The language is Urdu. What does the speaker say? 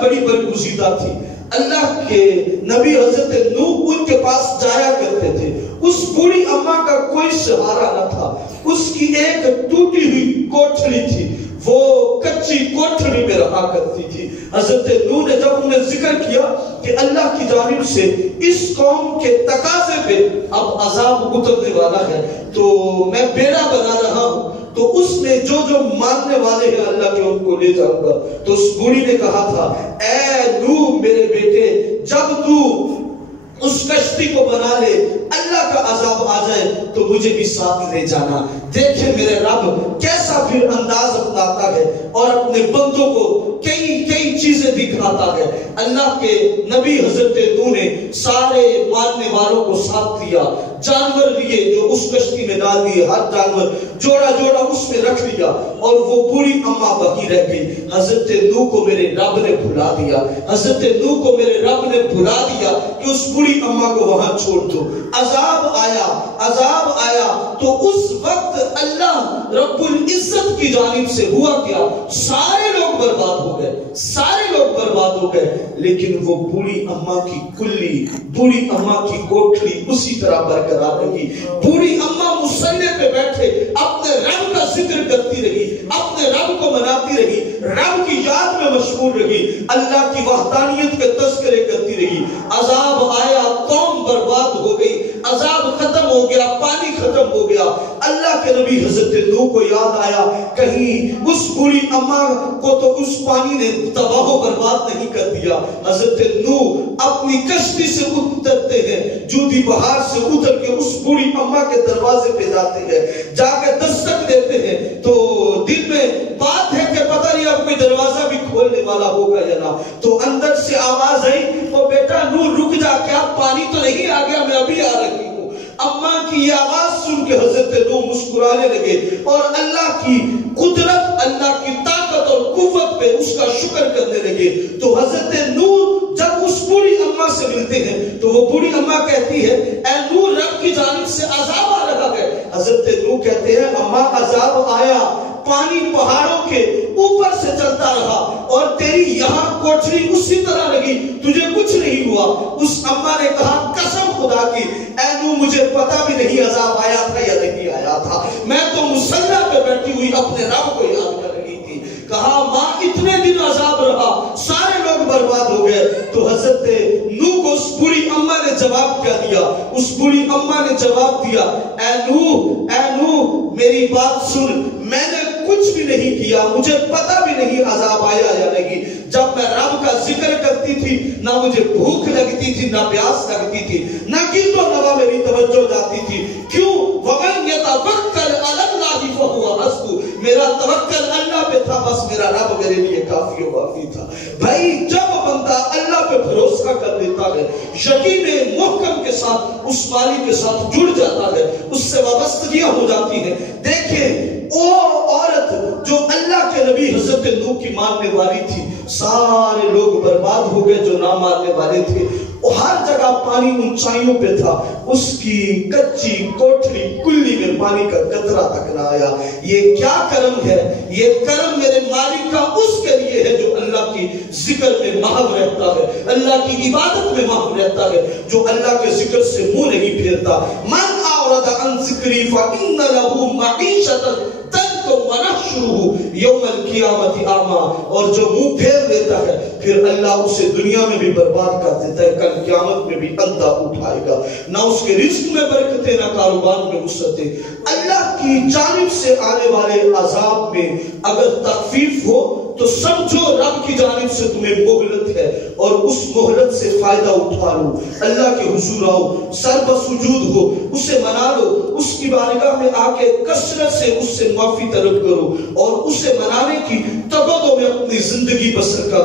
بھی بڑی برگزیدہ تھی. اللہ کے نبی حضرت نوح ان کے پاس جایا کرتے تھے. اس بوڑھی اماں کا کوئی سہارا نہ تھا. اس کی ایک ٹوٹی ہوئی کوٹھڑی تھی, وہ کچی کوٹھڑی میں رہا کرتی تھی. حضرت نوح نے جب انہیں ذکر کیا کہ اللہ کی جانب سے اس قوم کے تقاضے پہ اب عذاب اترنے والا ہے تو میں بیڑا بنا رہا ہوں, تو اس میں جو ماننے والے ہیں اللہ کے ان کو لے جاؤں گا. تو اس بوڑھی نے کہا تھا, اے نوح میرے بیٹے, جب تو اس کشتی کو بنا لے, اللہ کا عذاب آ جائے تو مجھے بھی ساتھ لے جانا. دیکھیں میرے رب کیسا پھر انداز اپناتا ہے اور اپنے بندوں کو کئی چیزیں دکھاتا ہے. اللہ کے نبی حضرت نوح نے سارے ماننے والوں کو ساتھ دیا, جانور لیے جو اس کشتی میں ڈال دیے, ہر جانور جوڑا جوڑا اس میں رکھ دیا, اور وہ بوڑھی اماں باقی رہ گئی. حضرت نوح کو میرے رب نے بھلا دیا, حضرت نوح کو میرے رب نے بھلا دیا کہ اس بوڑھی اماں کو وہاں چھوڑ دو. عذاب آیا تو اس وقت اللہ رب العزت کی جانب سے ہوا کیا, سارے لوگ برباد ہو گئے, سارے لوگ برباد ہو گئے. لیکن وہ بوڑھی اماں کی کلی, بوڑھی اماں کی کوٹھڑی اسی طرح برقرار رہی. بوڑھی اماں مصلی پہ بیٹھے اپنے رب کا ذکر کرتی رہی, اپنے رب کو مناتی رہی, رب کی یاد میں مشغول رہی, اللہ کی وحدانیت کے تذکرے کرتی رہی. عذاب آیا, قوم برباد ہو گئی, عذاب ختم ہو گیا, پانی ختم ہو گیا. اللہ کے نبی حضرت نوح کو یاد آیا کہیں اس بوڑھی اماں کو تو اس پانی نے تباہ و برباد نہیں کر دیا. حضرت نوح اپنی کشتی سے اترتے ہیں, جودی بہار سے اتر کے اس بوڑھی اماں کے دروازے پہ جاتے ہیں, جا کے دستک دیتے ہیں. تو دل میں بات ہے کہ پتہ نہیں اب کوئی دروازہ بھی کھولنے والا ہوگا یا نہ. تو اندر سے آواز آئی, او بیٹا نوح رک جا, کیا پانی تو نہیں آ گیا, میں ابھی آ رہی ہوں. اماں کی یہ آواز سن کے حضرت نوح مسکرانے لگے اور اللہ کی قدرت, اللہ کی طاقت اور قوت پہ اس کا شکر کرنے لگے. تو حضرت نوح جب اس بوڑھی اماں سے ملتے ہیں تو وہ بوڑھی اماں کہتی ہے, اے نوح رب کی جانب سے عذاب آ رہا ہے. حضرت نوح کہتے ہیں, اماں عذاب آیا, پانی پہاڑوں کے اوپر سے چلتا رہا اور تیری یہاں کوٹھڑی اسی طرح لگی, تجھے کچھ نہیں ہوا. اس اماں نے کہا, قسم خدا کی اے نوح مجھے پتا بھی نہیں عذاب آیا تھا یا نہیں آیا تھا, میں تو مصلی پہ بیٹھی ہوئی اپنے رب کو یاد کر رہی تھی. کہا ماں اتنے دن عذاب رہا, سارے لوگ برباد ہو گئے. تو حضرت نوح کو اس بوڑھی اماں نے جواب کیا دیا, اس بوڑھی اماں نے جواب دیا, اے نوح میری بات سن, میں نے کچھ بھی نہیں کیا, مجھے پتا بھی نہیں عذاب آیا یا نہیں. جب میں رب کا ذکر کرتی تھی نہ مجھے بھوک لگتی تھی, نہ پیاس لگتی تھی, نہ گیت و نوا میری توجہ جاتی تھی. کیوں؟ وَمَنْ يَتَوَكَّلْ عَلَى اللَّهِ فَهُوَ حَسْبُهُ, میرا توکل اللہ پہ تھا, بس میرا رب میرے لیے کافی و کافی تھا. بھائی جب بندہ اللہ پہ بھروسہ کر لیتا ہے, یقین محکم کے ساتھ اس مالک کے ساتھ جڑ جاتا ہے, اس سے وابستگیاں ہو جاتی ہیں. دیکھیں وہ عورت جو اللہ کے نبی حضرت نوح کی ماننے والی تھی, سارے لوگ برباد ہو گئے جو نہ ماننے والے تھے. ہر جگہ پانی اونچائیوں پہ تھا, اس کی کچی کوٹھڑی کلی میں پانی کا قطرہ تک نہ آیا. یہ کیا کرم ہے, یہ کرم میرے مالک کا اس کے لیے ہے جو اللہ کی ذکر میں محو رہتا ہے, اللہ کی عبادت میں محو رہتا ہے, جو اللہ کے ذکر سے منہ نہیں پھیرتا. من اعرض عن ذکری فإن له معیشۃ وَنَحْشُرُهُ یوم القیامت اعمیٰ, اور جو منہ پھیر دیتا ہے پھر اللہ اسے دنیا میں بھی برباد کر دیتا ہے, کل قیامت میں بھی اندھا اٹھائے گا. نہ اس کے رزق میں برکتیں, نہ کاروبار میں وسعتیں. اللہ کی جانب سے آنے والے عذاب میں اگر تخفیف ہو تو سمجھو رب کی جانب سے تمہیں مہلت ہے, اور اس مہلت سے فائدہ اٹھا لو, اللہ کے حضور آؤ, سر بسجود ہو, اسے منا لو, اس کی بارگاہ میں آ کے کثرت سے اس سے معافی طلب کرو, اور اسے منانے کی تبدو میں اپنی زندگی بسر کرو.